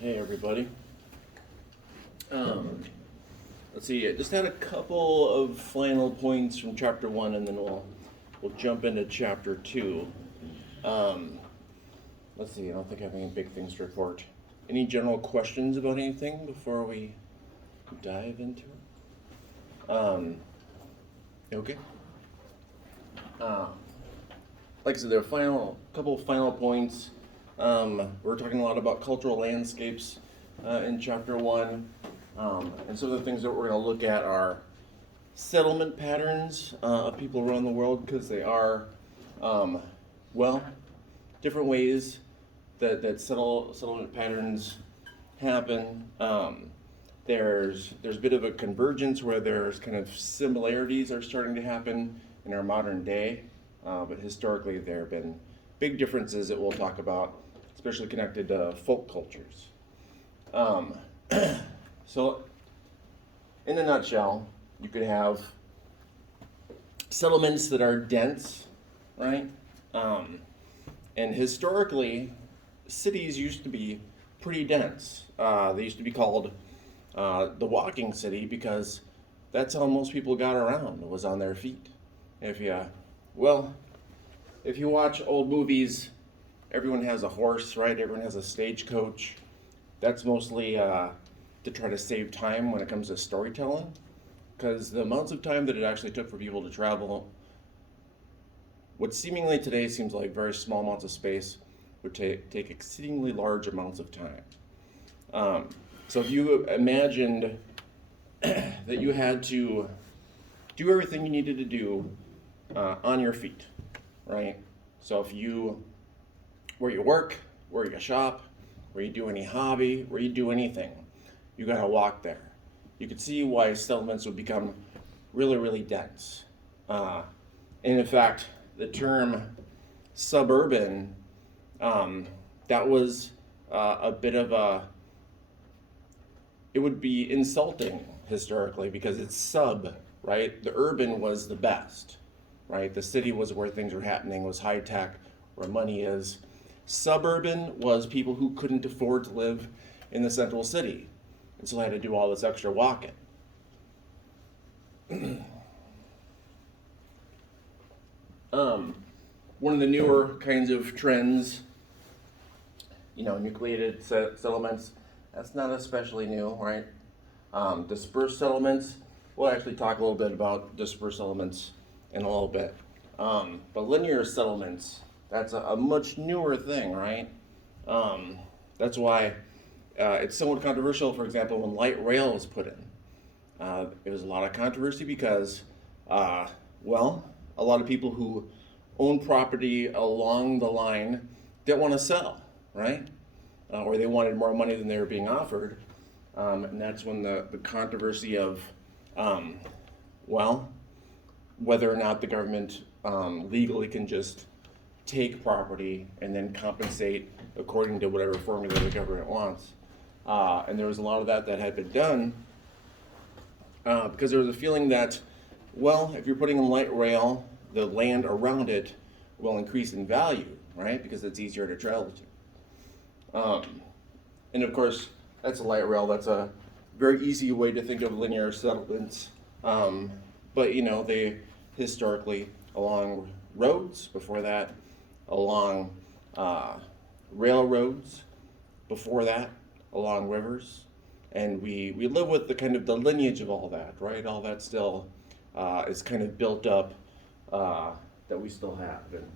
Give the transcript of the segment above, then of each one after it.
Hey everybody. Let's see. I just had a couple of final points from chapter one, and then we'll jump into chapter two. Um, let's see. I don't think I have any big things to report. Any general questions about anything before we dive into it? Okay. Uh, like I said, there are couple of final points. We're talking a lot about cultural landscapes in chapter one. And some of the things that we're going to look at are settlement patterns of people around the world, because they are, well, different ways that settlement patterns happen. There's a bit of a convergence where there's kind of similarities are starting to happen in our modern day, but historically there have been big differences that we'll talk about, especially connected to folk cultures. So, in a nutshell, you could have settlements that are dense, right? And historically, cities used to be pretty dense. They used to be called the walking city because that's how most people got around, was on their feet. If you watch old movies, everyone has a horse, right? Everyone has a stagecoach. That's mostly to try to save time when it comes to storytelling, because the amounts of time that it actually took for people to travel, what seemingly today seems like very small amounts of space, would take exceedingly large amounts of time. So if you imagined that you had to do everything you needed to do on your feet, right? So where you work, where you shop, where you do any hobby, where you do anything, you gotta walk there. You could see why settlements would become really, really dense. And in fact, the term suburban, that was a bit of it would be insulting historically, because it's sub, right? The urban was the best, right? The city was where things were happening, was high tech, where money is. Suburban was people who couldn't afford to live in the central city, and so they had to do all this extra walking. One of the newer kinds of trends, nucleated settlements, that's not especially new, right? Dispersed settlements, we'll actually talk a little bit about dispersed settlements in a little bit. But linear settlements, that's a much newer thing, right? That's why it's somewhat controversial, for example, when light rail was put in. It was a lot of controversy because, a lot of people who own property along the line didn't want to sell, right? Or they wanted more money than they were being offered. And that's when the controversy of, whether or not the government legally can just take property and then compensate according to whatever formula the government wants. And there was a lot of that had been done because there was a feeling that, if you're putting in light rail, the land around it will increase in value, right? Because it's easier to travel to. And of course, that's a light rail. That's a very easy way to think of linear settlements. But they historically along roads, before that along railroads, before that along rivers, and we live with the kind of the lineage of all that, right? All that still is kind of built up that we still have and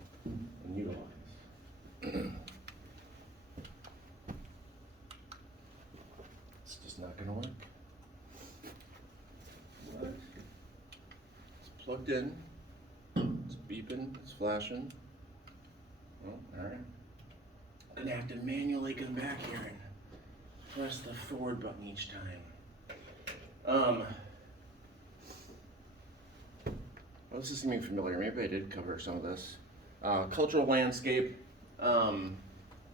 utilize. It's just not going to work. It's plugged in. It's beeping. It's flashing. Oh, all right. I'm going to have to manually come back here and press the forward button each time. This is seeming familiar. Maybe I did cover some of this. Cultural landscape.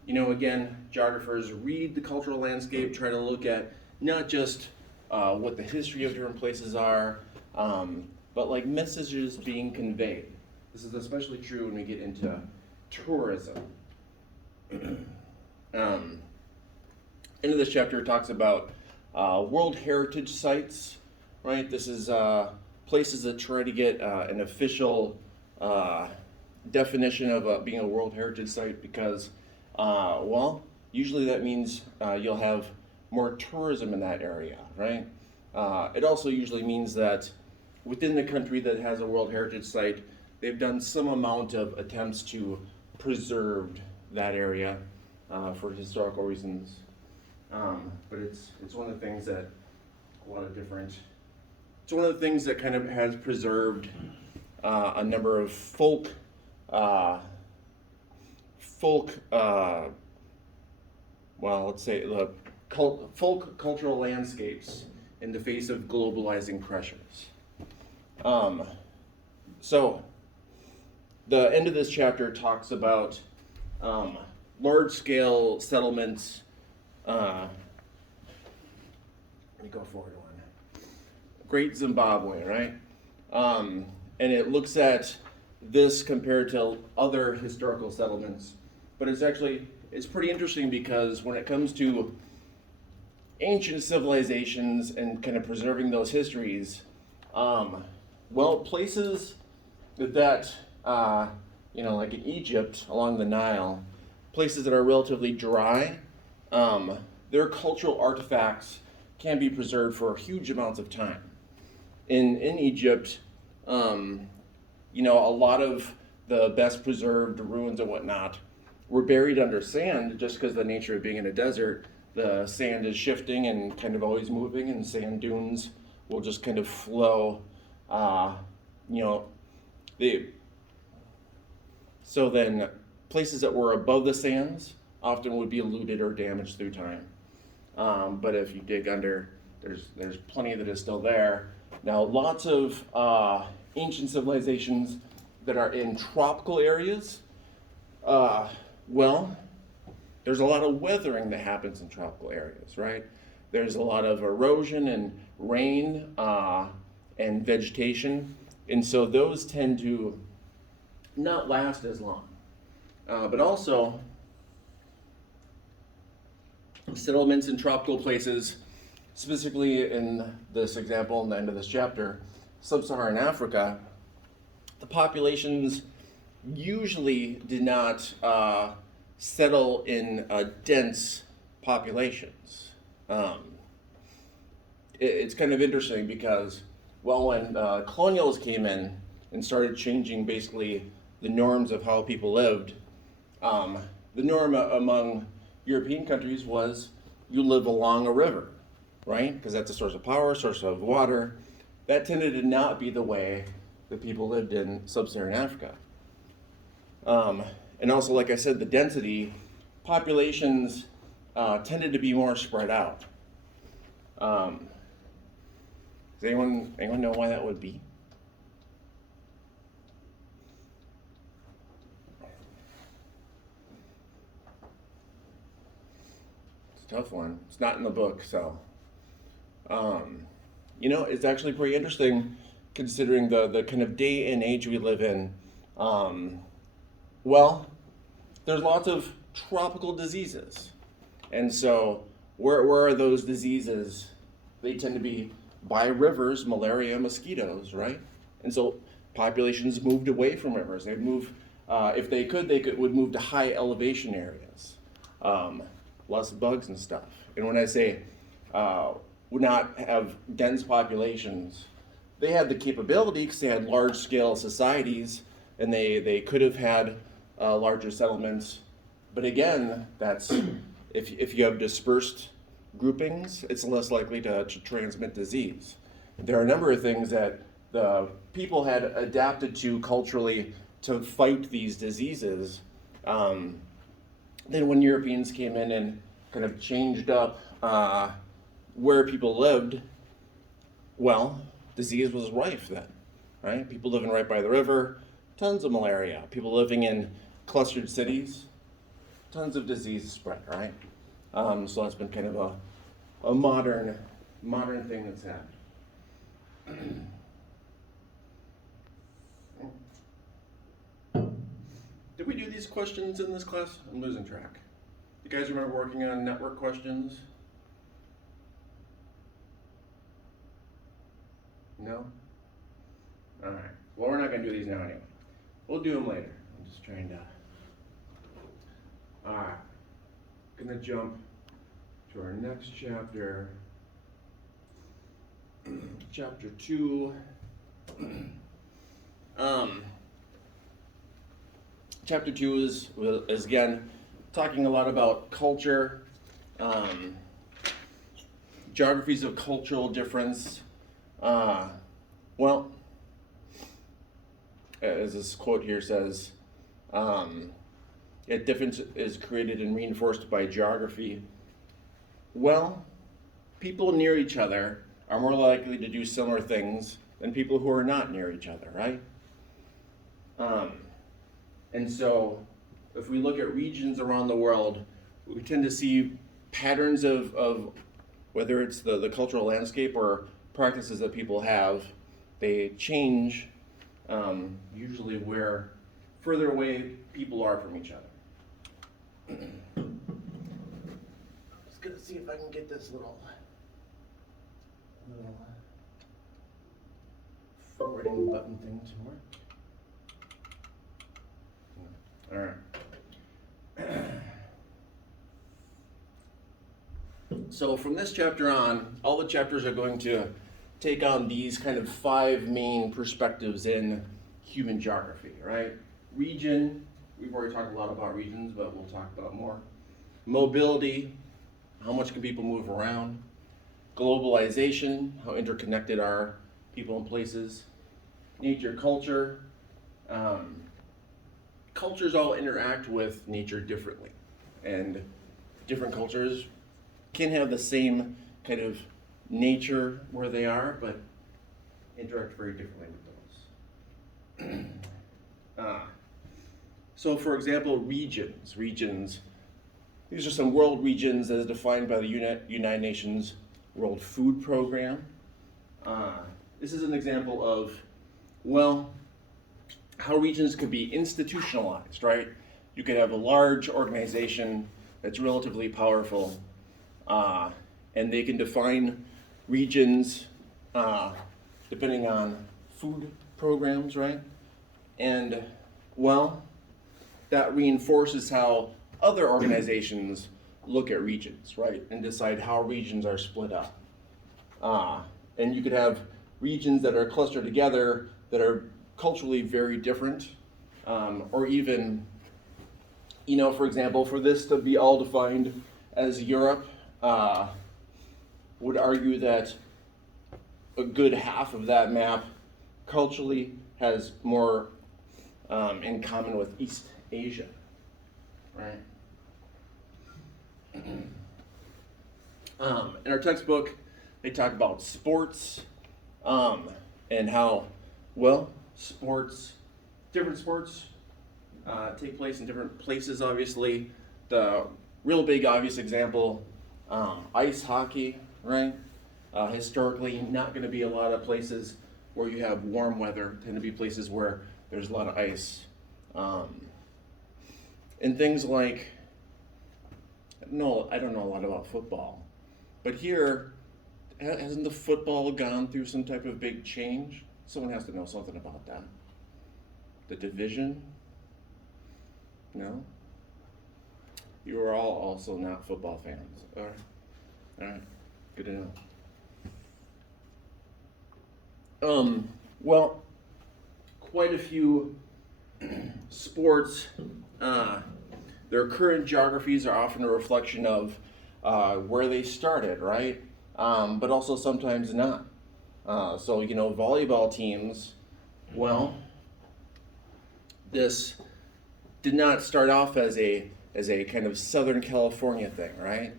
Again, geographers read the cultural landscape, try to look at not just what the history of different places are, but like messages being conveyed. This is especially true when we get into tourism. End of this chapter talks about World Heritage Sites, right? This is places that try to get an official definition of being a World Heritage Site because, well, usually that means you'll have more tourism in that area, right? It also usually means that within the country that has a World Heritage Site, they've done some amount of attempts to preserve that area for historical reasons. But it's one of the things that it's one of the things that kind of has preserved a number of folk well, let's say the folk cultural landscapes in the face of globalizing pressures. So the end of this chapter talks about large-scale settlements. Let me go forward one. Great Zimbabwe, right? And it looks at this compared to other historical settlements. But it's pretty interesting because when it comes to ancient civilizations and kind of preserving those histories, well, places that like in Egypt along the Nile, places that are relatively dry, their cultural artifacts can be preserved for huge amounts of time. In Egypt, a lot of the best preserved ruins and whatnot were buried under sand just because of the nature of being in a desert. The sand is shifting and kind of always moving, and sand dunes will just kind of flow. So then places that were above the sands often would be looted or damaged through time. But if you dig under, there's plenty that is still there. Now, lots of ancient civilizations that are in tropical areas, well, there's a lot of weathering that happens in tropical areas, right? There's a lot of erosion and rain and vegetation, and so those tend to not last as long. But also, settlements in tropical places, specifically in this example, in the end of this chapter, sub-Saharan Africa, the populations usually did not settle in dense populations. It's kind of interesting because, well, when colonials came in and started changing basically the norms of how people lived, the norm among European countries was you live along a river, right? Because that's a source of power, source of water. That tended to not be the way that people lived in sub-Saharan Africa. And also, like I said, the density, populations tended to be more spread out. Does anyone know why that would be? It's a tough one. It's not in the book, so. It's actually pretty interesting considering the kind of day and age we live in. Well, there's lots of tropical diseases. And so where are those diseases? They tend to be by rivers, malaria, mosquitoes, right? And so populations moved away from rivers. They'd move, if they would move to high elevation areas, less bugs and stuff. And when I say would not have dense populations, they had the capability because they had large scale societies and they could have had larger settlements. But again, that's if you have dispersed groupings, it's less likely to transmit disease. There are a number of things that the people had adapted to culturally to fight these diseases. Then when Europeans came in and kind of changed up where people lived, well, disease was rife then, right? People living right by the river, tons of malaria. People living in clustered cities, tons of disease spread, right? So that's been kind of a modern thing that's happened. Did we do these questions in this class? I'm losing track. You guys remember working on network questions? No? All right. Well, we're not going to do these now anyway. We'll do them later. I'm just trying to. All right. Going to jump to our next chapter. Chapter 2. Chapter 2 is again talking a lot about culture, geographies of cultural difference. Well, as this quote here says, yet difference is created and reinforced by geography. Well, people near each other are more likely to do similar things than people who are not near each other, right? And so, if we look at regions around the world, we tend to see patterns of whether it's the cultural landscape or practices that people have, they change usually where further away people are from each other. Just gonna see if I can get this little forwarding button thing to work. All right. So from this chapter on, all the chapters are going to take on these kind of 5 main perspectives in human geography, right? Region, we've already talked a lot about regions, but we'll talk about more. Mobility, how much can people move around? Globalization, how interconnected are people and places? Nature, culture. Cultures all interact with nature differently, and different cultures can have the same kind of nature where they are, but interact very differently with those. So for example, regions. These are some world regions as defined by the United Nations World Food Program. This is an example of, well, how regions could be institutionalized, right? You could have a large organization that's relatively powerful, and they can define regions depending on food programs, right? And, well, that reinforces how other organizations look at regions, right? And decide how regions are split up. And you could have regions that are clustered together that are culturally very different, or even, for example, for this to be all defined as Europe, would argue that a good half of that map culturally has more in common with East Asia, right? In our textbook, they talk about sports, and how, well, different sports take place in different places, obviously. The real big obvious example, ice hockey, right? Historically, not going to be a lot of places where you have warm weather, tend to be places where there's a lot of ice. And things like, no, I don't know a lot about football, but here, hasn't the football gone through some type of big change? Someone has to know something about that. The division? No? You are all also not football fans. All right. Good to know. Well, quite a few sports, their current geographies are often a reflection of where they started, right? But also sometimes not. So, volleyball teams, well, this did not start off as a kind of Southern California thing, right?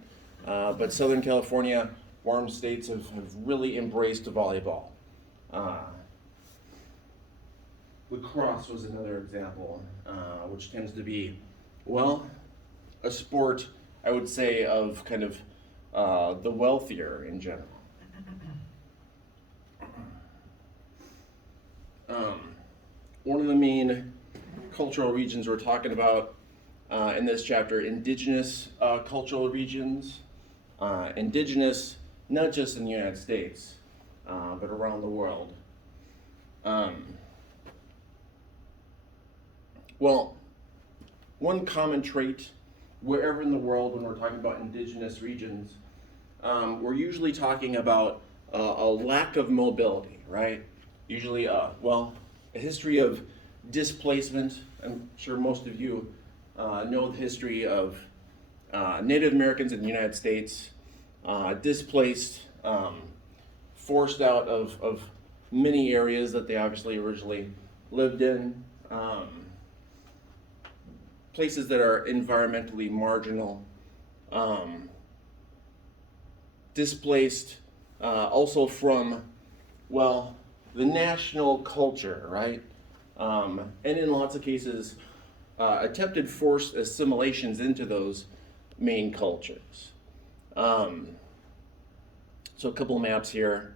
But Southern California, warm states have really embraced volleyball. Lacrosse was another example, which tends to be, well, a sport, I would say, of kind of the wealthier in general. One of the main cultural regions we're talking about in this chapter, indigenous cultural regions. Indigenous, not just in the United States, but around the world. Well, one common trait wherever in the world when we're talking about indigenous regions, we're usually talking about a lack of mobility, right? Usually, a history of displacement. I'm sure most of you know the history of Native Americans in the United States, displaced, forced out of many areas that they obviously originally lived in, places that are environmentally marginal, displaced also from, the national culture, right? And in lots of cases, attempted forced assimilations into those main cultures. So a couple of maps here.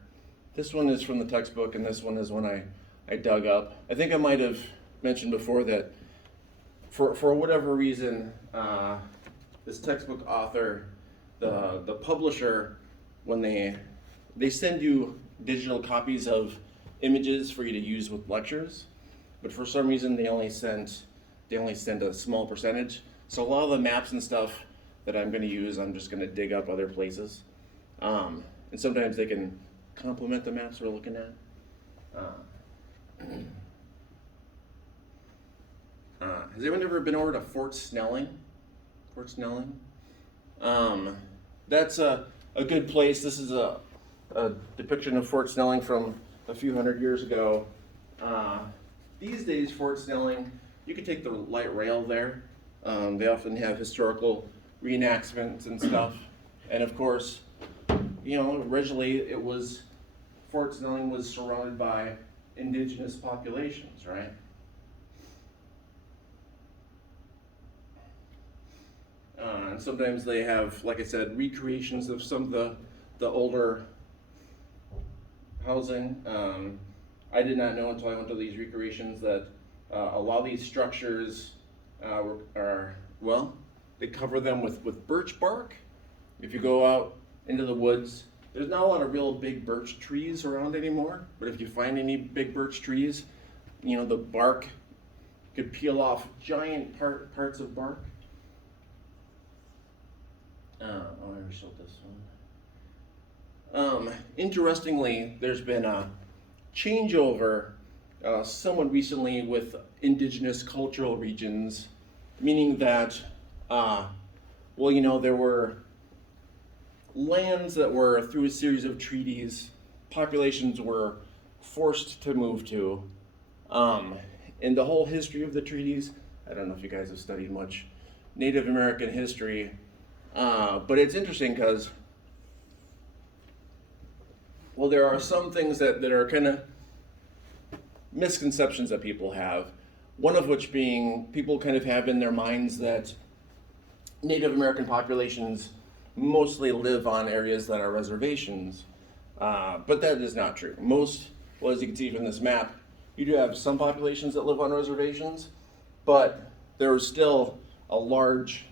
This one is from the textbook, and this one is one I dug up. I think I might have mentioned before that for whatever reason, this textbook author, the publisher, when they send you digital copies of images for you to use with lectures, but for some reason they only send a small percentage. So a lot of the maps and stuff that I'm going to use, I'm just going to dig up other places, and sometimes they can complement the maps we're looking at. Has anyone ever been over to Fort Snelling? Fort Snelling? That's a good place. This is a depiction of Fort Snelling from a few hundred years ago. These days, Fort Snelling, you can take the light rail there. They often have historical reenactments and stuff. And of course, originally Fort Snelling was surrounded by indigenous populations, right? And sometimes they have, like I said, recreations of some of the older housing. I did not know until I went to these recreations that a lot of these structures they cover them with birch bark. If you go out into the woods, there's not a lot of real big birch trees around anymore, but if you find any big birch trees, the bark could peel off giant parts of bark. I already showed this one. Interestingly, there's been a changeover somewhat recently with indigenous cultural regions, meaning that, there were lands that were, through a series of treaties, populations were forced to move to. And the whole history of the treaties, I don't know if you guys have studied much Native American history, but it's interesting because, there are some things that are kind of misconceptions that people have. One of which being people kind of have in their minds that Native American populations mostly live on areas that are reservations, but that is not true. As you can see from this map, you do have some populations that live on reservations, but there is still a large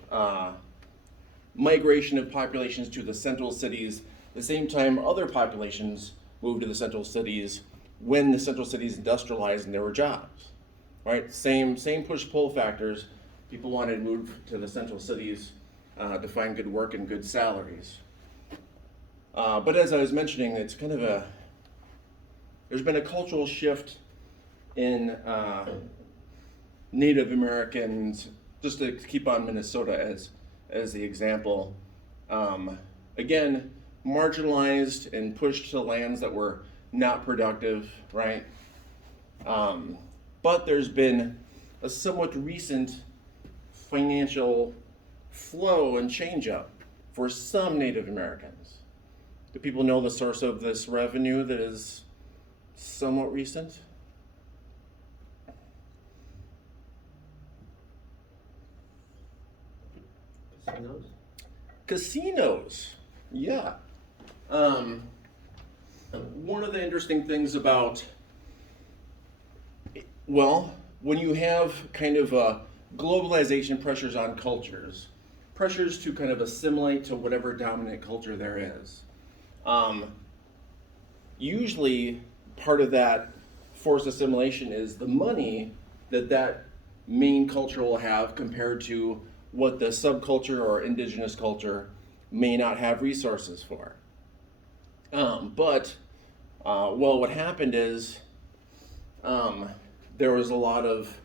migration of populations to the central cities. At the same time, other populations moved to the central cities when the central cities industrialized and there were jobs, right? Same push-pull factors. People wanted to move to the central cities to find good work and good salaries. But as I was mentioning, it's kind of there's been a cultural shift in Native Americans, just to keep on Minnesota as the example. Again, marginalized and pushed to lands that were not productive, right? But there's been a somewhat recent financial flow and change up for some Native Americans. Do people know the source of this revenue that is somewhat recent? Casinos, yeah. One of the interesting things about, when you have kind of globalization pressures on cultures, pressures to kind of assimilate to whatever dominant culture there is, usually part of that forced assimilation is the money that main culture will have compared to what the subculture or indigenous culture may not have resources for. Well, what happened is there was a lot of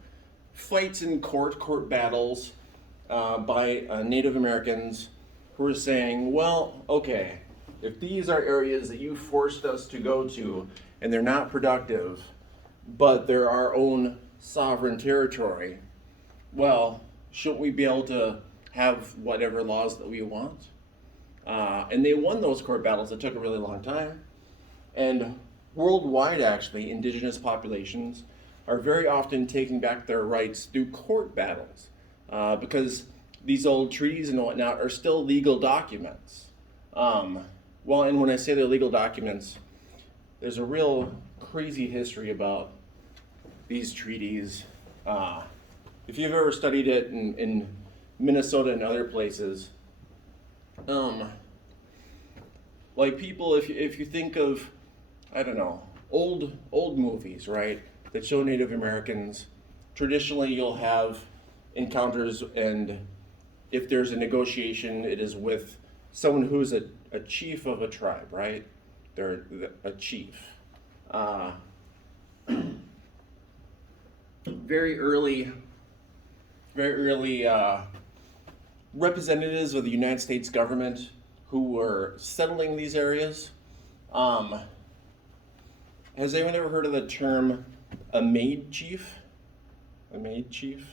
fights in court battles by Native Americans who were saying, well, okay, if these are areas that you forced us to go to and they're not productive, but they're our own sovereign territory, well, shouldn't we be able to have whatever laws that we want? And they won those court battles. It took a really long time. And worldwide, actually, indigenous populations are very often taking back their rights through court battles because these old treaties and whatnot are still legal documents. Well, and when I say they're legal documents, there's a real crazy history about these treaties. If you've ever studied it in Minnesota and other places, like people, if you think of, I don't know, old movies, right, that show Native Americans, traditionally you'll have encounters, and if there's a negotiation, it is with someone who's a chief of a tribe, right? They're a chief. Very early representatives of the United States government who were settling these areas. Has anyone ever heard of the term a Maid chief? A Maid chief?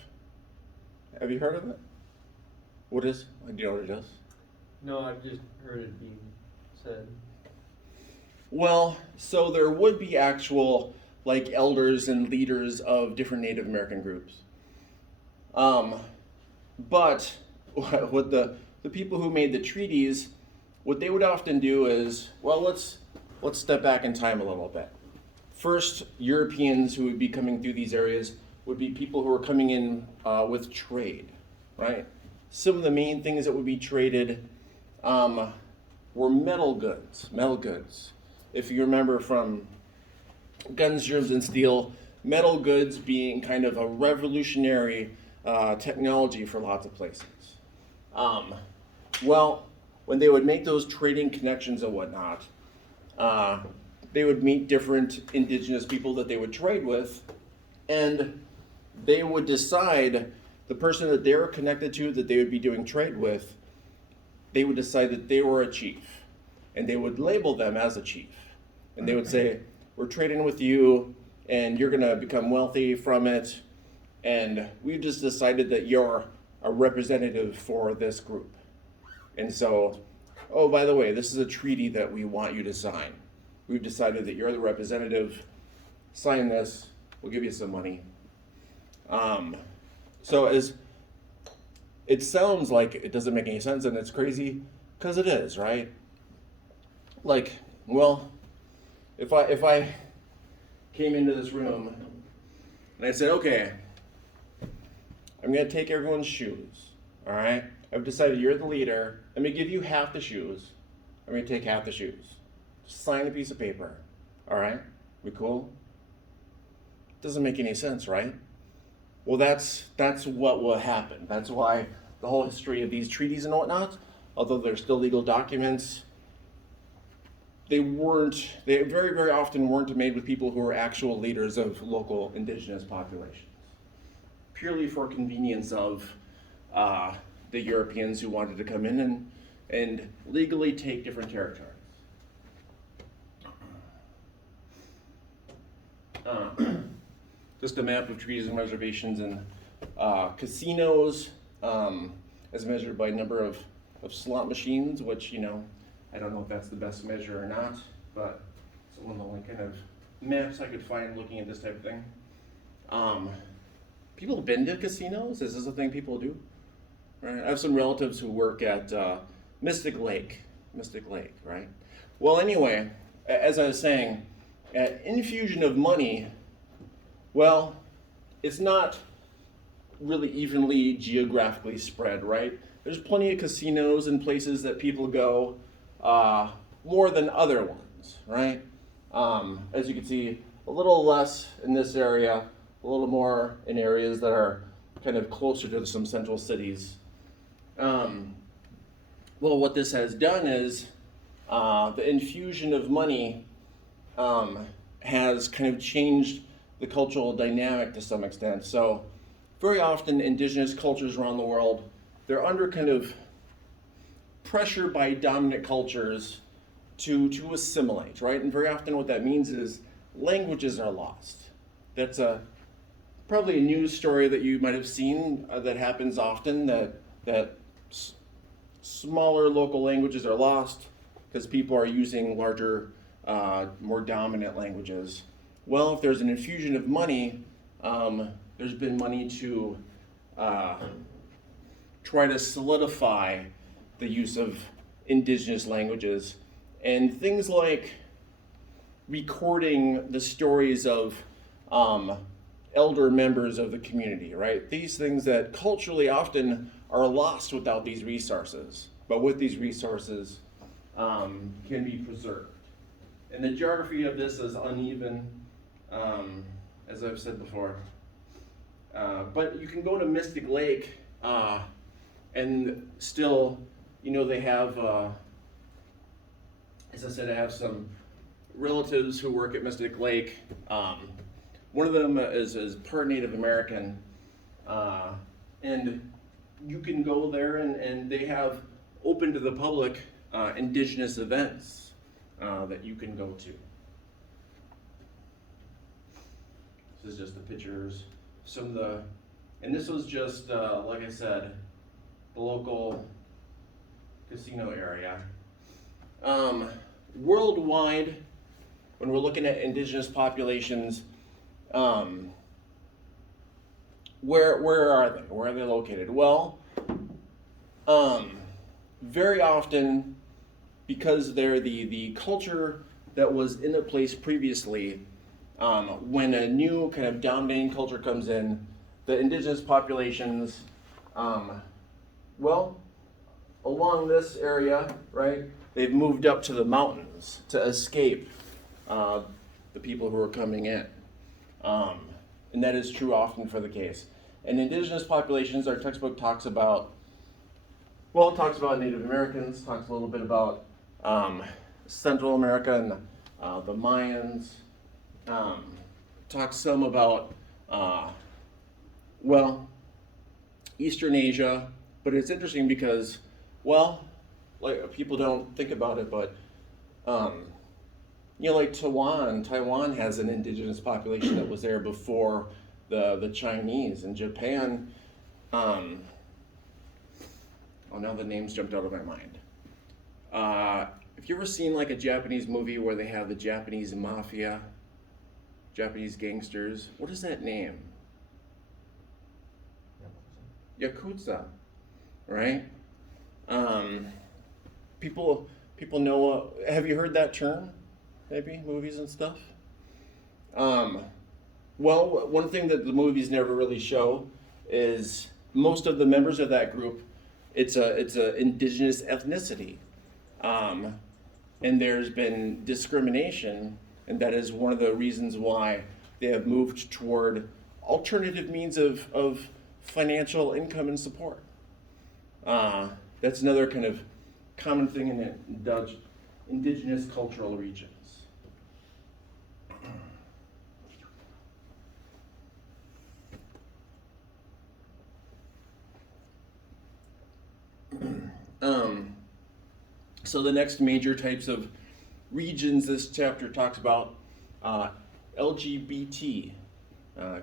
Have you heard of it? What is? Do you know what it is? No, I've just heard it being said. Well, so there would be actual like elders and leaders of different Native American groups. But what the people who made the treaties, what they would often do is, well, let's step back in time a little bit. First, Europeans who would be coming through these areas would be people who were coming in with trade, right? Some of the main things that would be traded were metal goods. If you remember from Guns, Germs, and Steel, metal goods being kind of a revolutionary technology for lots of places. Well, when they would make those trading connections and whatnot, they would meet different indigenous people that they would trade with, and they would decide the person that they were connected to that they would be doing trade with, they would decide that they were a chief, and they would label them as a chief. And they would say, we're trading with you, and you're gonna become wealthy from it, and we've just decided that you're a representative for this group. And so, oh, by the way, this is a treaty that we want you to sign. We've decided that you're the representative, sign this, we'll give you some money. So as it sounds like it doesn't make any sense and it's crazy, because it is, right? Like, well, if I came into this room and I said, okay, I'm gonna take everyone's shoes, all right? I've decided you're the leader. Let me give you half the shoes. I'm gonna take half the shoes. Just sign a piece of paper, all right? We cool? Doesn't make any sense, right? Well, that's what will happen. That's why the whole history of these treaties and whatnot, although they're still legal documents, they very, very often weren't made with people who were actual leaders of local indigenous populations, purely for convenience of the Europeans who wanted to come in and legally take different territories. Just a map of treaties and reservations and casinos as measured by number of slot machines, which, you know, I don't know if that's the best measure or not, but it's one of the only kind of maps I could find looking at this type of thing. People have been to casinos? Is this a thing people do? Right? I have some relatives who work at Mystic Lake, right? Well, anyway, as I was saying, infusion of money, well, it's not really evenly geographically spread, right? There's plenty of casinos and places that people go more than other ones, right? As you can see, a little less in this area, a little more in areas that are kind of closer to some central cities. Well, what this has done is the infusion of money has kind of changed the cultural dynamic to some extent. So very often indigenous cultures around the world, they're under kind of pressure by dominant cultures to assimilate, right? And very often what that means is languages are lost. That's probably a news story that you might have seen that happens often, that smaller local languages are lost because people are using larger, more dominant languages. Well, if there's an infusion of money, there's been money to try to solidify the use of indigenous languages. And things like recording the stories of elder members of the community, right? These things that culturally often are lost without these resources, but with these resources can be preserved. And the geography of this is uneven, as I've said before. But you can go to Mystic Lake and still, they have, as I said, I have some relatives who work at Mystic Lake. One of them is part Native American, and you can go there and they have open to the public indigenous events that you can go to. This is just the pictures. Some of the, and this was just, like I said, the local casino area. Worldwide, when we're looking at indigenous populations, where are they? Where are they located? Well, very often, because they're the culture that was in a place previously, when a new kind of dominating culture comes in, the indigenous populations, well, along this area, right, they've moved up to the mountains to escape the people who are coming in. And that is true often for the case. And indigenous populations, our textbook talks about, well, it talks about Native Americans, talks a little bit about Central America and the Mayans, talks some about, well, Eastern Asia, but it's interesting because, well, like people don't think about it, but like Taiwan has an indigenous population that was there before the Chinese. And Japan, oh, now the names jumped out of my mind. Have you ever seen like a Japanese movie where they have the Japanese mafia, Japanese gangsters? What is that name? Yakuza, right? People know. Have you heard that term? Maybe movies and stuff. Well, one thing that the movies never really show is most of the members of that group. It's a indigenous ethnicity, and there's been discrimination, and that is one of the reasons why they have moved toward alternative means of financial income and support. That's another kind of common thing in indigenous cultural regions. So the next major types of regions this chapter talks about LGBT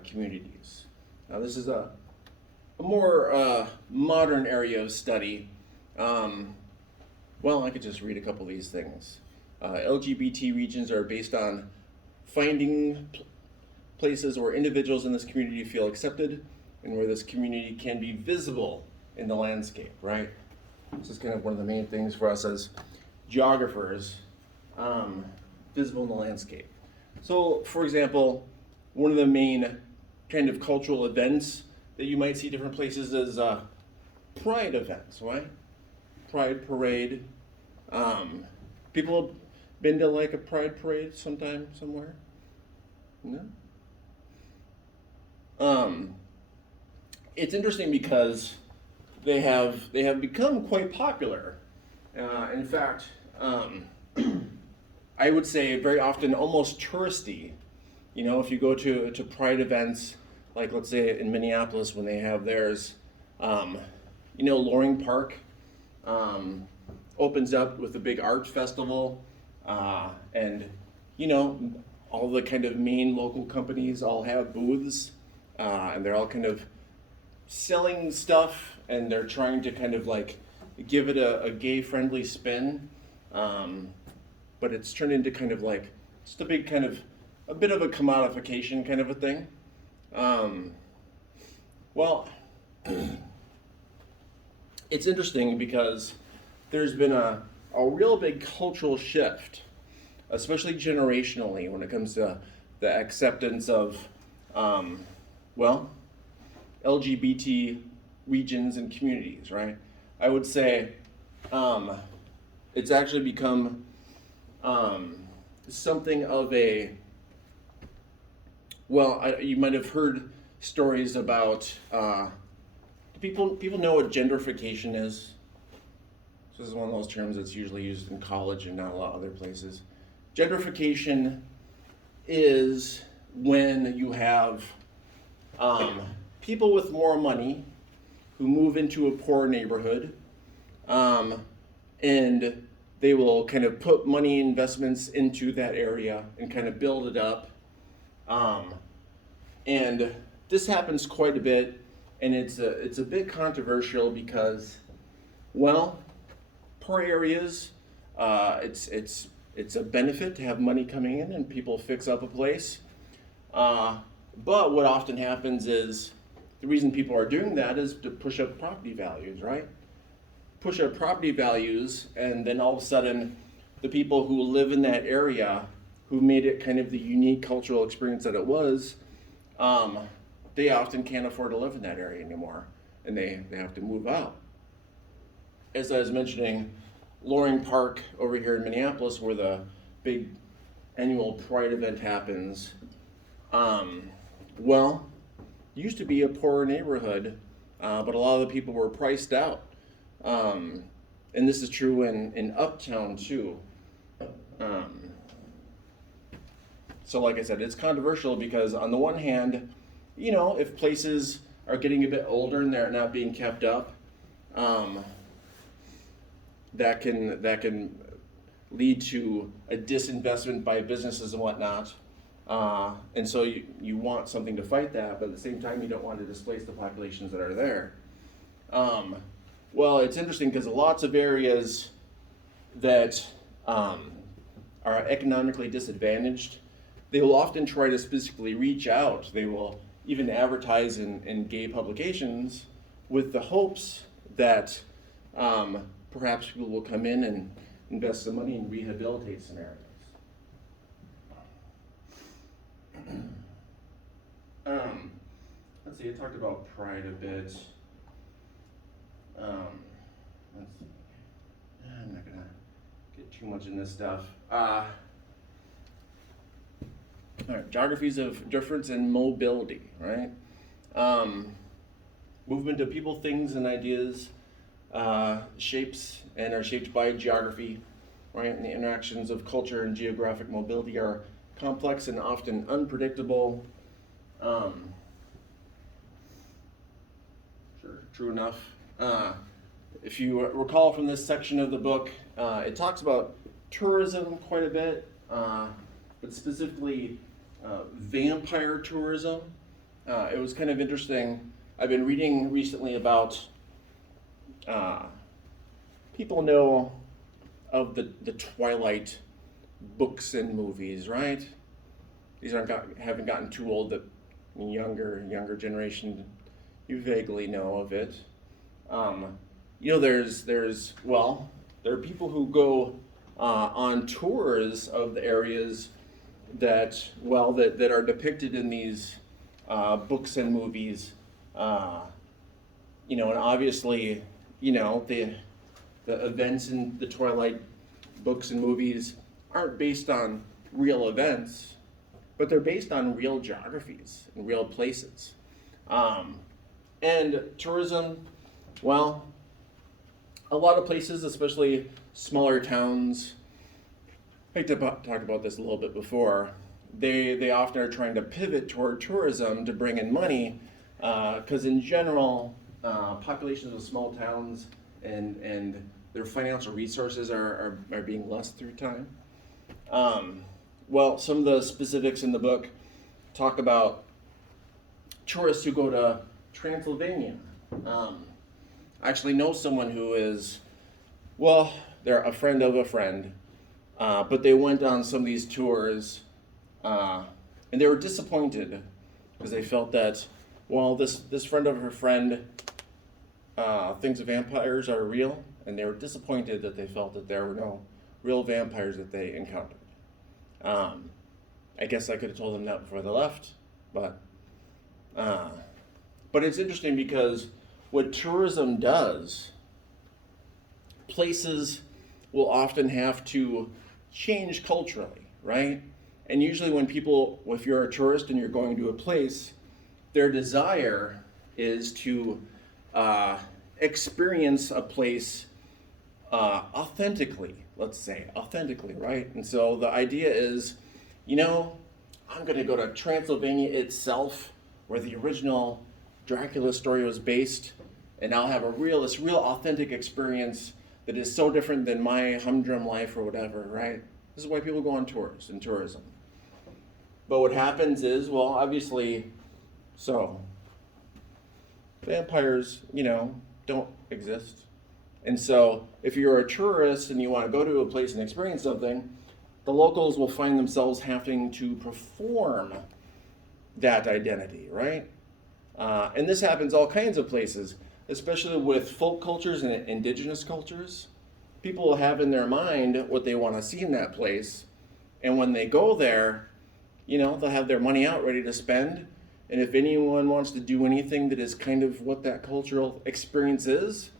communities. Now this is a more modern area of study. Well, I could just read a couple of these things. LGBT regions are based on finding places where individuals in this community feel accepted and where this community can be visible in the landscape, right? This is kind of one of the main things for us as geographers, visible in the landscape. So, for example, one of the main kind of cultural events that you might see different places is pride events, right? Pride parade. People been to like a pride parade sometime somewhere? No? It's interesting because they have become quite popular. In fact, I would say very often almost touristy. You know, if you go to pride events, like let's say in Minneapolis when they have theirs, you know, Loring Park opens up with a big art festival, and you know, all the kind of main local companies all have booths, and they're all kind of selling stuff, and they're trying to kind of like give it a gay-friendly spin, but it's turned into kind of like just a big kind of a bit of a commodification kind of a thing. Well, it's interesting because there's been a real big cultural shift, especially generationally, when it comes to the acceptance of, well, LGBT regions and communities, right? I would say it's actually become something of a, well, you might have heard stories about, people know what gentrification is? So this is one of those terms that's usually used in college and not a lot of other places. Gentrification is when you have people with more money who move into a poor neighborhood, and they will kind of put money investments into that area and kind of build it up. And this happens quite a bit, and it's a bit controversial because, well, poor areas, it's a benefit to have money coming in and people fix up a place. But what often happens is the reason people are doing that is to push up property values, right? Push up property values, and then all of a sudden, the people who live in that area, who made it kind of the unique cultural experience that it was, they often can't afford to live in that area anymore, and they have to move out. As I was mentioning, Loring Park over here in Minneapolis, where the big annual Pride event happens, well, it used to be a poorer neighborhood, but a lot of the people were priced out. And this is true in Uptown too. So like I said, it's controversial because on the one hand, you know, if places are getting a bit older and they're not being kept up, that can lead to a disinvestment by businesses and whatnot. And so you want something to fight that, but at the same time you don't want to displace the populations that are there. Well, it's interesting because lots of areas that are economically disadvantaged, they will often try to specifically reach out. They will even advertise in gay publications with the hopes that perhaps people will come in and invest some money and rehabilitate some areas. Let's see, I talked about pride a bit. Let's see. I'm not gonna get too much in this stuff. All right, geographies of difference and mobility, right? Movement of people, things, and ideas, shapes and are shaped by geography, right? And the interactions of culture and geographic mobility are complex and often unpredictable. Sure, true enough. If you recall from this section of the book, it talks about tourism quite a bit, but specifically vampire tourism. It was kind of interesting. I've been reading recently about people know of the Twilight books and movies, right? These haven't gotten too old. That younger generation, you vaguely know of it. You know, there are people who go on tours of the areas that are depicted in these books and movies. You know, and obviously, you know, the events in the Twilight books and movies aren't based on real events, but they're based on real geographies and real places. And tourism, well, a lot of places, especially smaller towns, I talked about this a little bit before, they often are trying to pivot toward tourism to bring in money, because in general, populations of small towns and their financial resources are being less through time. Well, some of the specifics in the book talk about tourists who go to Transylvania. I actually know someone who is, well, they're a friend of a friend, but they went on some of these tours, and they were disappointed because they felt that, well, this friend of her friend thinks vampires are real, and they were disappointed that they felt that there were no real vampires that they encountered. I guess I could have told them that before they left, but it's interesting because what tourism does, places will often have to change culturally, right? And usually when people, if you're a tourist and you're going to a place, their desire is to experience a place authentically, let's say, right? And so the idea is, I'm going to go to Transylvania itself, where the original Dracula story was based, and I'll have this real authentic experience that is so different than my humdrum life or whatever, right? This is why people go on tours and tourism. But what happens is, well, obviously, so vampires, don't exist. And so if you're a tourist and you want to go to a place and experience something, the locals will find themselves having to perform that identity, right? And this happens all kinds of places, especially with folk cultures and indigenous cultures. People will have in their mind what they want to see in that place, and when they go there, they'll have their money out ready to spend, and if anyone wants to do anything that is kind of what that cultural experience is,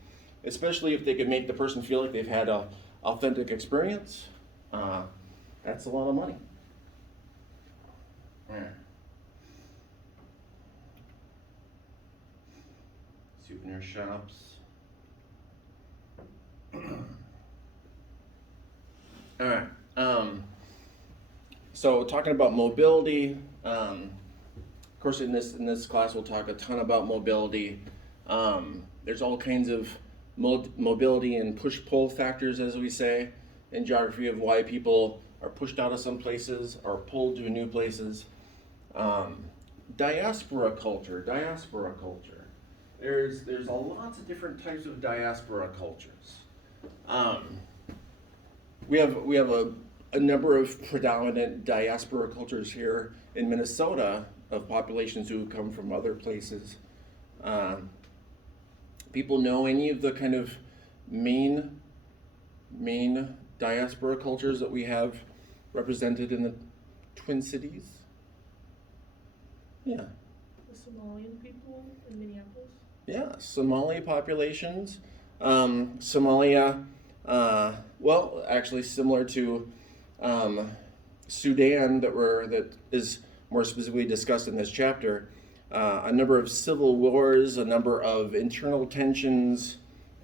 especially if they can make the person feel like they've had an authentic experience, that's a lot of money. Yeah. Souvenir shops. All right. So talking about mobility. Of course, in this class, we'll talk a ton about mobility. There's all kinds of mobility and push-pull factors, as we say, in geography, of why people are pushed out of some places or pulled to new places. Diaspora culture. There's lots of different types of diaspora cultures. We have a number of predominant diaspora cultures here in Minnesota of populations who come from other places. People know any of the kind of main diaspora cultures that we have represented in the Twin Cities? Yeah. The Somalian people in Minneapolis? Yeah, Somali populations. Somalia, well, actually similar to Sudan that is more specifically discussed in this chapter. A number of civil wars, a number of internal tensions,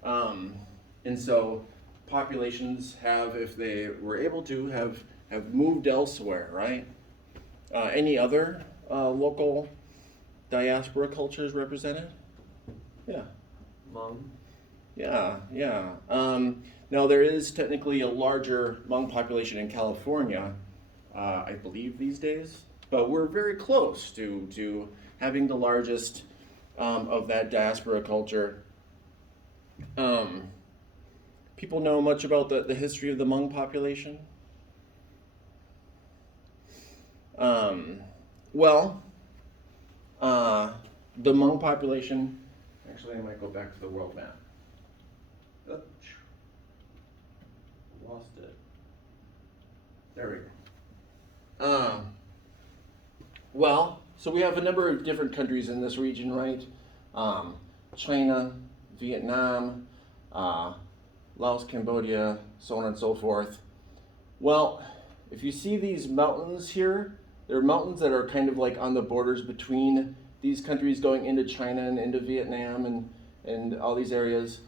and so populations have, if they were able to, have moved elsewhere, right? Any other local diaspora cultures represented? Yeah. Hmong. Yeah. Now there is technically a larger Hmong population in California, I believe these days, but we're very close to having the largest of that diaspora culture. People know much about the history of the Hmong population? Well, the Hmong population, actually I might go back to the world map. Oops. Lost it. There we go. Well, so we have a number of different countries in this region, right? China, Vietnam, Laos, Cambodia, so on and so forth. Well, if you see these mountains here, they're mountains that are kind of like on the borders between these countries going into China and into Vietnam and all these areas.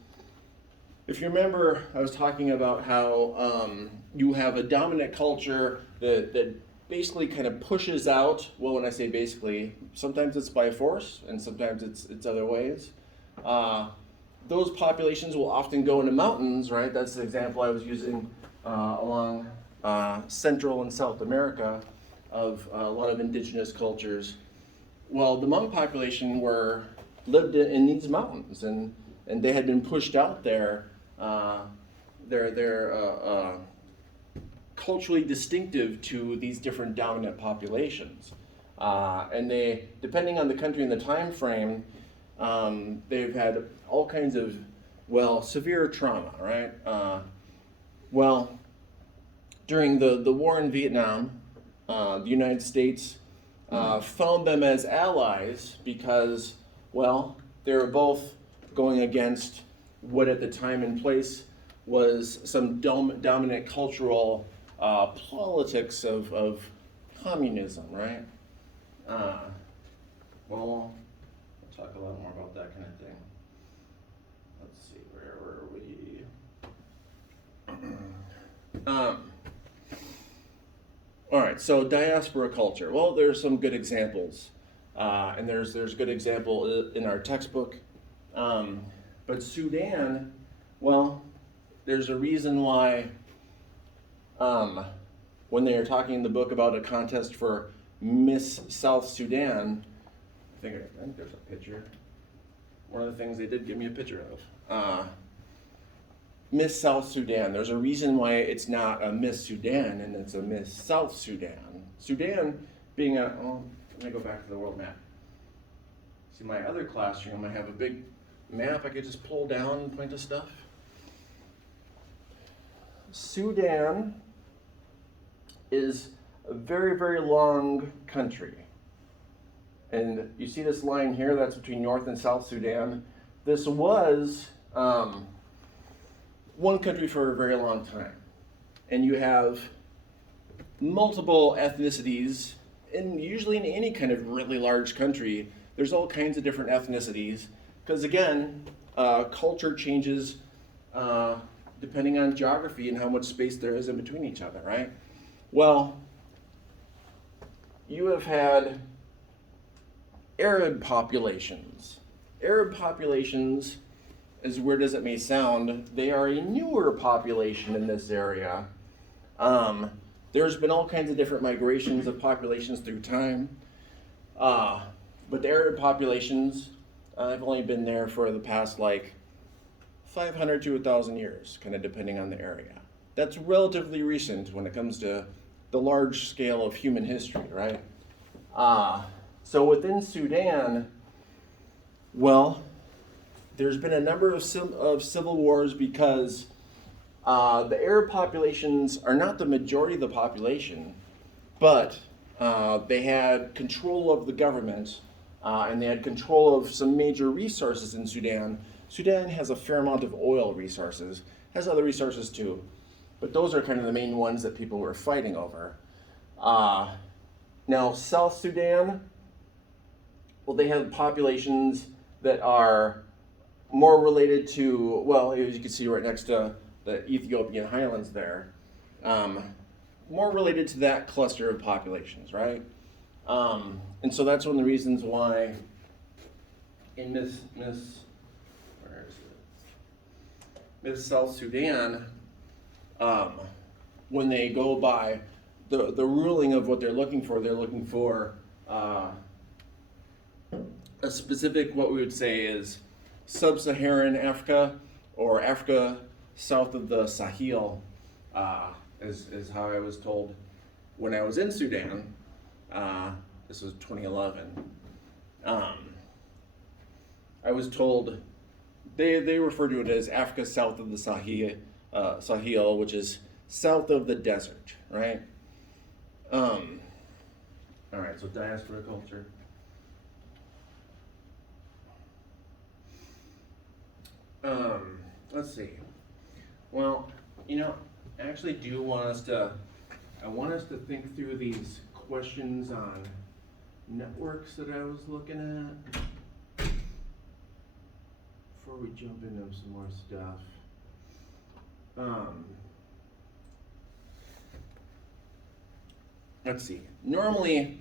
If you remember, I was talking about how you have a dominant culture that basically kind of pushes out, well, when I say basically, sometimes it's by force and sometimes it's other ways. Those populations will often go into mountains, right? That's the example I was using along Central and South America of a lot of indigenous cultures. Well, the Hmong population lived in these mountains, and they had been pushed out there. They're culturally distinctive to these different dominant populations, and they, depending on the country and the time frame, they've had all kinds of, well, severe trauma, right? During the war in Vietnam, the United States found them as allies because, well, they were both going against what at the time in place was some dominant cultural politics of communism, right? We'll talk a lot more about that kind of thing. Let's see, where were we? All right, so diaspora culture. Well, there's some good examples, and there's good example in our textbook. But Sudan, well, there's a reason why when they are talking in the book about a contest for Miss South Sudan, I think there's a picture. One of the things they did give me a picture of. Miss South Sudan. There's a reason why it's not a Miss Sudan and it's a Miss South Sudan. Sudan being let me go back to the world map. See, my other classroom, I have a big map I could just pull down and point to stuff. Sudan is a very, very long country. And you see this line here, that's between North and South Sudan. This was one country for a very long time. And you have multiple ethnicities, and usually in any kind of really large country, there's all kinds of different ethnicities. Because again, culture changes depending on geography and how much space there is in between each other, right? Well, you have had Arab populations. Arab populations, as weird as it may sound, they are a newer population in this area. There's been all kinds of different migrations of populations through time. But the Arab populations, I've only been there for the past 500 to 1,000 years, kind of depending on the area. That's relatively recent when it comes to the large scale of human history, right? So within Sudan, well, there's been a number of civil wars because the Arab populations are not the majority of the population, but they had control of the government and they had control of some major resources in Sudan. Sudan has a fair amount of oil resources, has other resources too, but those are kind of the main ones that people were fighting over. Now, South Sudan, well, they have populations that are more related to, well, as you can see right next to the Ethiopian highlands there, more related to that cluster of populations, right? And so that's one of the reasons why in Miss South Sudan, when they go by the ruling of what they're looking for a specific, what we would say is sub-Saharan Africa or Africa south of the Sahel, is how I was told when I was in Sudan. This was 2011. I was told they refer to it as Africa south of the Sahel, which is south of the desert, right? All right, so diaspora culture. Let's see. Well, I actually do want us to I want us to think through these questions on networks that I was looking at before we jump into some more stuff. Let's see. Normally,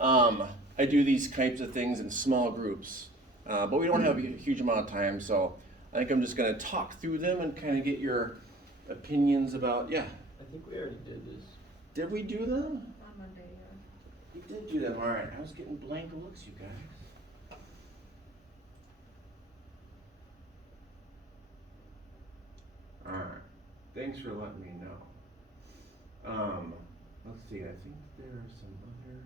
I do these types of things in small groups, but we don't have a huge amount of time, so I think I'm just going to talk through them and kind of get your opinions about, yeah. I think we already did this. Did we do them? On Monday, yeah. We did do them, all right. I was getting blank looks, you guys. All right. Thanks for letting me know. Let's see, I think there are some other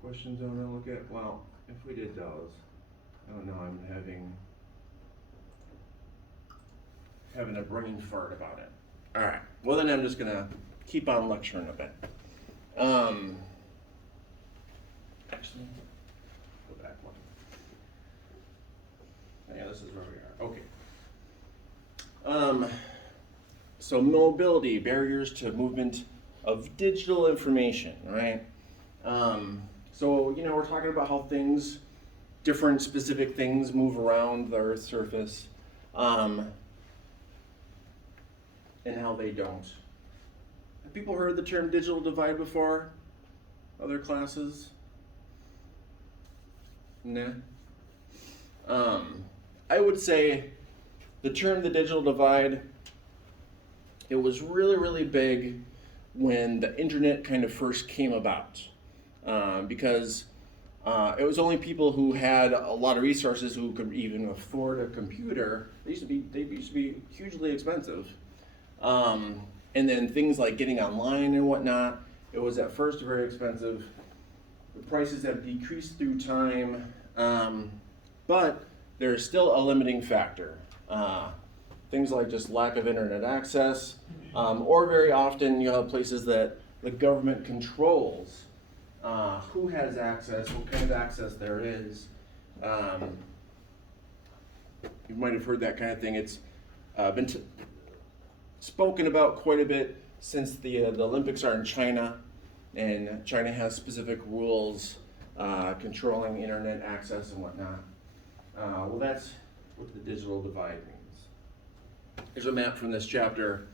questions I want to look at. Well, if we did those, I don't know, I'm having a brain fart about it. All right, well then I'm just gonna keep on lecturing a bit. Actually, go back one. Yeah, this is where we are, okay. So mobility, barriers to movement of digital information, right? So, you know, we're talking about how things, different specific things move around the Earth's surface, and how they don't. Have people heard the term digital divide before? Other classes? Nah. I would say the term the digital divide, it was really, really big when the internet kind of first came about, because it was only people who had a lot of resources who could even afford a computer. They used to be hugely expensive, and then things like getting online and whatnot. It was at first very expensive. The prices have decreased through time, but there's still a limiting factor. Things like just lack of internet access, or very often you have places that the government controls who has access, what kind of access there is. You might have heard that kind of thing. It's been spoken about quite a bit since the Olympics are in China, and China has specific rules controlling internet access and whatnot. Well, that's what the digital divide means. Here's a map from this chapter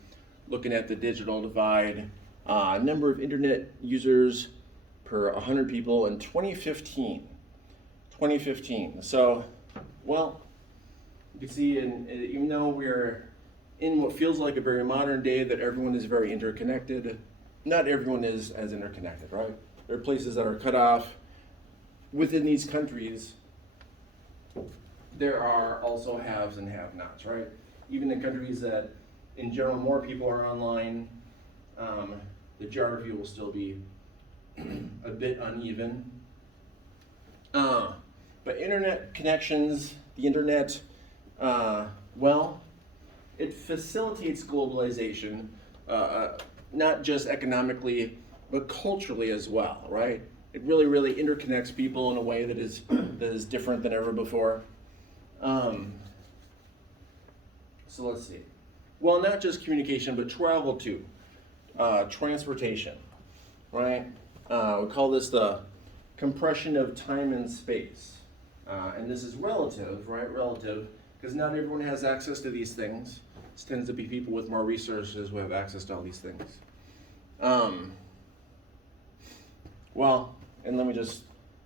looking at the digital divide. Number of internet users per 100 people in 2015. 2015. So, well, you can see, even though we're in what feels like a very modern day that everyone is very interconnected, not everyone is as interconnected, right? There are places that are cut off. Within these countries, there are also haves and have-nots, right? Even in countries that, in general, more people are online, the geography will still be a bit uneven. But internet connections, the internet, well, it facilitates globalization, not just economically, but culturally as well, right? It really, really interconnects people in a way that is different than ever before. So let's see. Well, not just communication, but travel too. Transportation, right? We call this the compression of time and space. And this is relative, right? Relative, because not everyone has access to these things. It tends to be people with more resources who have access to all these things. Well, and let me just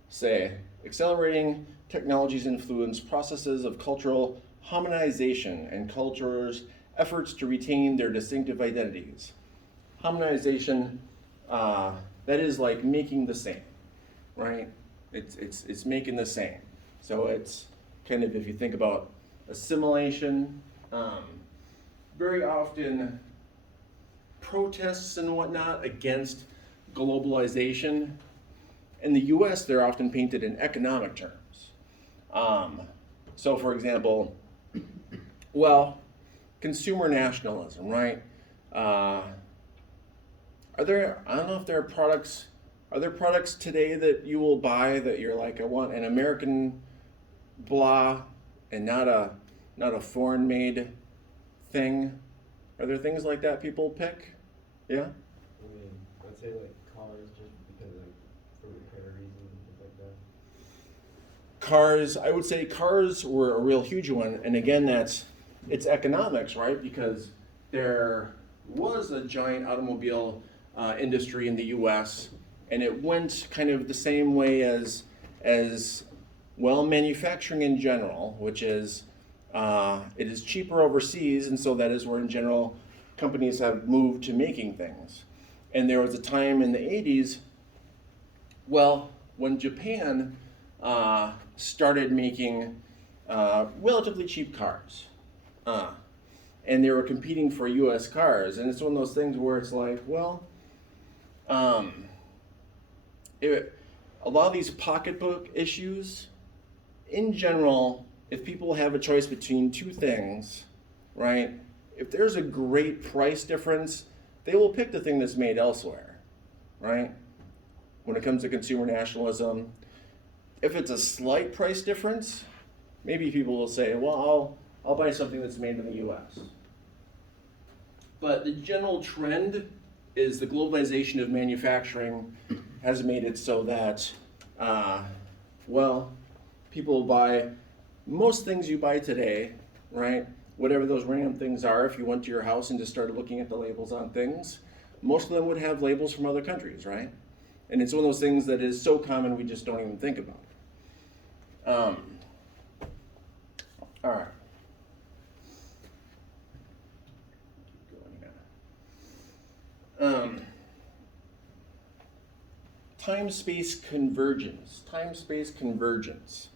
say, accelerating technologies influence processes of cultural harmonization and cultures' efforts to retain their distinctive identities. Harmonization, that is like making the same, right? It's making the same. So it's kind of, if you think about assimilation, very often protests and whatnot against globalization. In the US, they're often painted in economic terms. So for example, well, consumer nationalism, right? I don't know if there are products today that you will buy that you're like, I want an American blah and not a foreign made thing? Are there things like that people pick? Yeah? I mean, I'd say like cars just because like for repair reasons and things like that. Cars, I would say cars were a real huge one. And again, it's economics, right? Because there was a giant automobile industry in the US, and it went kind of the same way as well, manufacturing in general, which is it is cheaper overseas, and so that is where in general companies have moved to making things. And there was a time in the 80s, well, when Japan started making relatively cheap cars. And they were competing for US cars. And it's one of those things where it's like, well, a lot of these pocketbook issues, in general, if people have a choice between two things, right? If there's a great price difference, they will pick the thing that's made elsewhere, right? When it comes to consumer nationalism, if it's a slight price difference, maybe people will say, well, I'll buy something that's made in the US. But the general trend is the globalization of manufacturing has made it so that, well, people buy most things you buy today, right? Whatever those random things are, if you went to your house and just started looking at the labels on things, most of them would have labels from other countries, right? And it's one of those things that is so common we just don't even think about it. All right. Keep going here. Time-space convergence. Time-space convergence.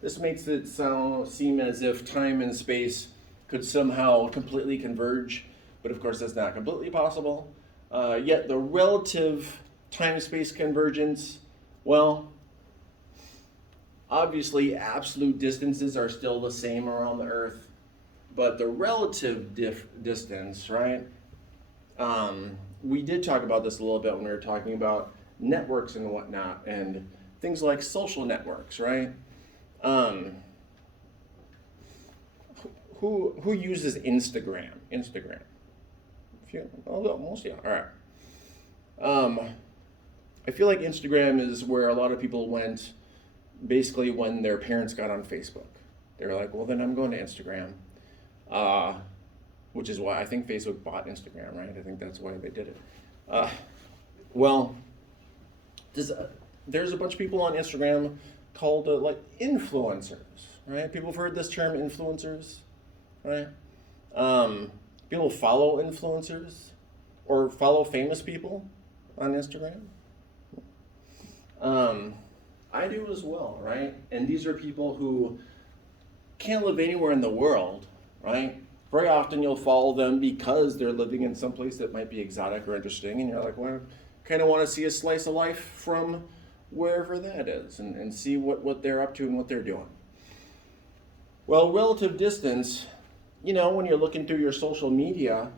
This makes it seem as if time and space could somehow completely converge, but of course that's not completely possible. Yet the relative time-space convergence, well, obviously absolute distances are still the same around the Earth, but the relative distance, right? We did talk about this a little bit when we were talking about networks and whatnot, and things like social networks, right? Who uses Instagram? Instagram. Most, yeah. All right. I feel like Instagram is where a lot of people went basically when their parents got on Facebook. They were like, well, then I'm going to Instagram, which is why I think Facebook bought Instagram, right? I think that's why they did it. Well, there's a bunch of people on Instagram called like influencers, right? People have heard this term, influencers, right? People follow influencers or follow famous people on Instagram. I do as well, right? And these are people who can't live anywhere in the world, right? Very often you'll follow them because they're living in some place that might be exotic or interesting, and you're like, well, I kind of want to see a slice of life from wherever that is and see what they're up to and what they're doing. Well, relative distance, when you're looking through your social media,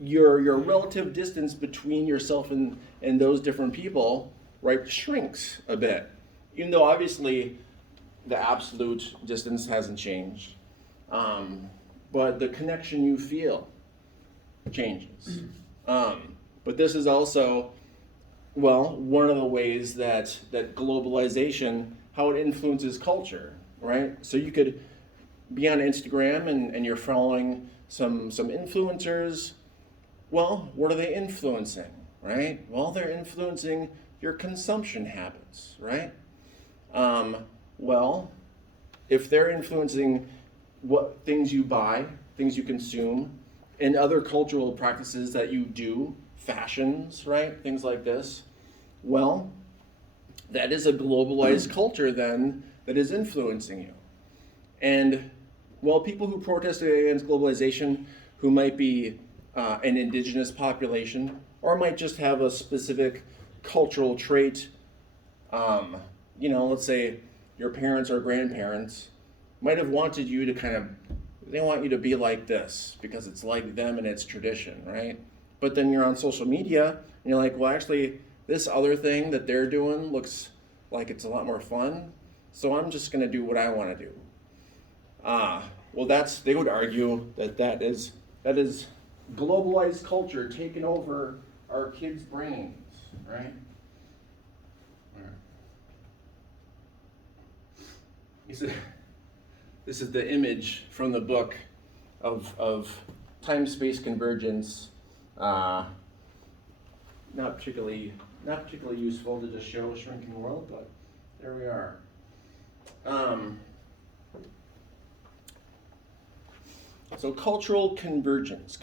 your relative distance between yourself and those different people, right, shrinks a bit. Even though obviously the absolute distance hasn't changed, but the connection you feel changes. But this is also, well, one of the ways that globalization, how it influences culture, right? So you could be on Instagram and you're following some influencers. Well, what are they influencing, right? Well, they're influencing your consumption habits, right? Well, if they're influencing what things you buy, things you consume, and other cultural practices that you do, fashions, right? Things like this. Well, that is a globalized culture then that is influencing you. And well, people who protest against globalization, who might be an indigenous population, or might just have a specific cultural trait, let's say your parents or grandparents might have wanted you to they want you to be like this because it's like them and it's tradition, right? But then you're on social media and you're like, well, actually, this other thing that they're doing looks like it's a lot more fun, so I'm just going to do what I want to do. Well, they would argue that is globalized culture taking over our kids' brains, right? This is the image from the book of time-space convergence. Not particularly useful to just show a shrinking world, but there we are. So cultural convergence.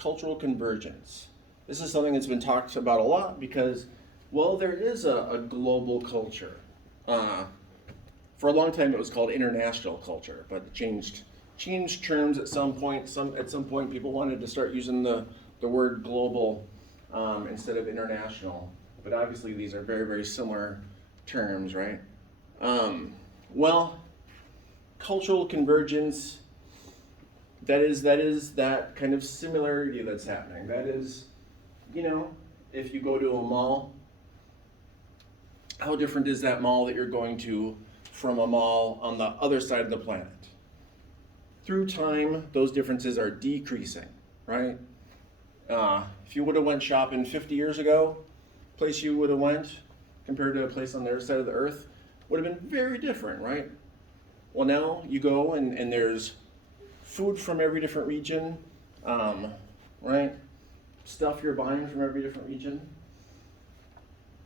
This is something that's been talked about a lot because, well, there is a global culture. For a long time, it was called international culture, but it changed terms at some point. At some point, people wanted to start using the word global instead of international. But obviously, these are very, very similar terms, right? Well, cultural convergence. That is that kind of similarity that's happening. That is, if you go to a mall, how different is that mall that you're going to from a mall on the other side of the planet? Through time, those differences are decreasing, right? If you would have went shopping 50 years ago, place you would have went compared to a place on the other side of the earth would have been very different, right? Well, now you go and there's food from every different region, right? Stuff you're buying from every different region.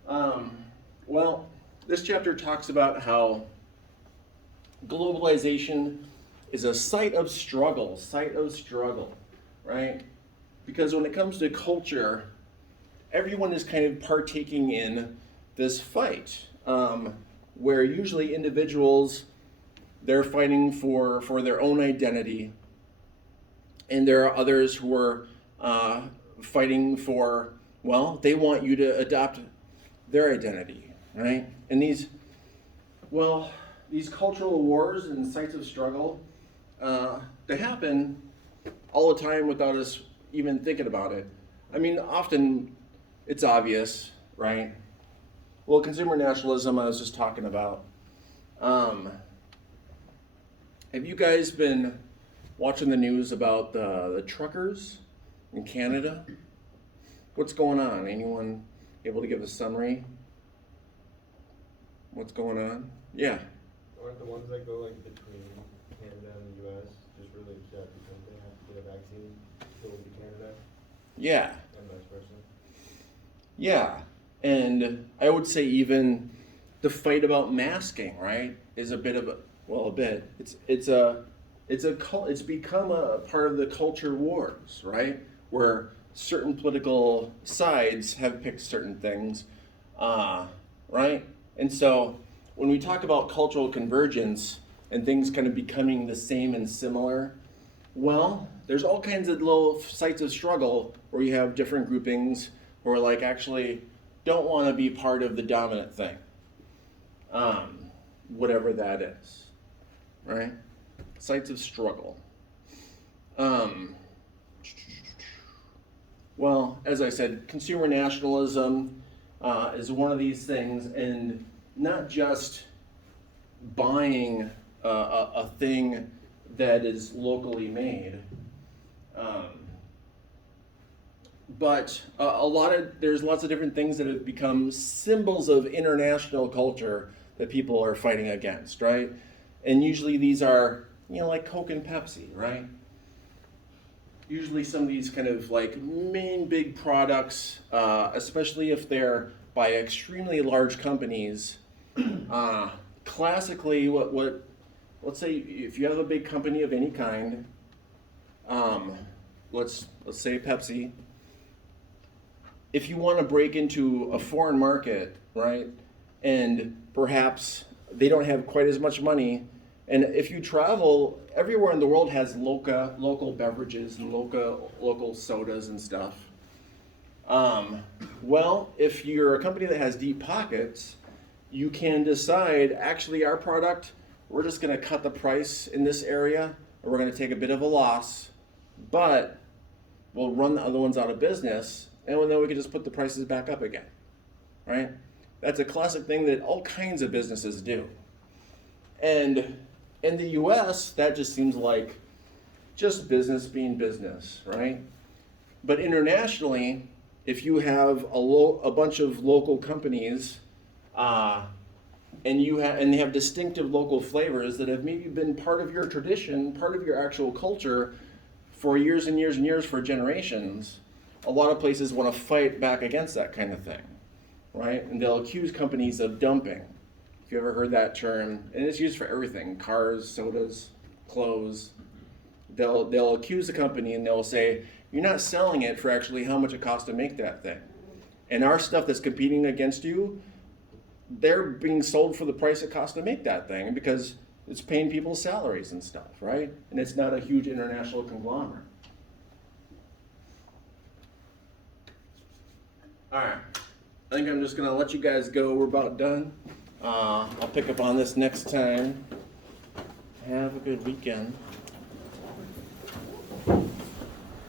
Well, this chapter talks about how globalization is a site of struggle, right? Because when it comes to culture, everyone is kind of partaking in this fight, where usually individuals, they're fighting for their own identity, and there are others who are fighting for, well, they want you to adopt their identity, right? And these cultural wars and sites of struggle, they happen all the time without us even thinking about it. I mean, often it's obvious, right? Well, consumer nationalism I was just talking about. Have you guys been watching the news about the truckers in Canada? What's going on? Anyone able to give a summary? What's going on? Yeah. Aren't the ones that go like between Canada and the US just really upset because they have to get a vaccine to go to Canada Yeah. and vice versa? Yeah. And I would say even the fight about masking, right, is a bit of a, well, a bit. It's become a part of the culture wars, right? Where certain political sides have picked certain things, right? And so when we talk about cultural convergence and things kind of becoming the same and similar, well, there's all kinds of little sites of struggle where you have different groupings who are like actually don't want to be part of the dominant thing, whatever that is, right? Sites of struggle. Well, as I said, consumer nationalism is one of these things, and not just buying a thing that is locally made, but there's lots of different things that have become symbols of international culture that people are fighting against, right? And usually these are, like Coke and Pepsi, right? Usually some of these kind of like main big products, especially if they're by extremely large companies, classically let's say if you have a big company of any kind, let's say Pepsi, if you want to break into a foreign market, right, and perhaps they don't have quite as much money, and if you travel, everywhere in the world has local beverages and local sodas and stuff. Well, if you're a company that has deep pockets, you can decide, actually our product, we're just going to cut the price in this area, or we're going to take a bit of a loss, but we'll run the other ones out of business, and then we can just put the prices back up again, right? That's a classic thing that all kinds of businesses do. And in the US, that just seems like just business being business, right? But internationally, if you have a bunch of local companies, and they have distinctive local flavors that have maybe been part of your tradition, part of your actual culture for years and years and years, for generations, a lot of places want to fight back against that kind of thing, right? And they'll accuse companies of dumping. If you ever heard that term, and it's used for everything, cars, sodas, clothes, they'll accuse the company and they'll say, you're not selling it for actually how much it costs to make that thing. And our stuff that's competing against you, they're being sold for the price it costs to make that thing because it's paying people's salaries and stuff, right? And it's not a huge international conglomerate. All right, I think I'm just gonna let you guys go. We're about done. I'll pick up on this next time. Have a good weekend.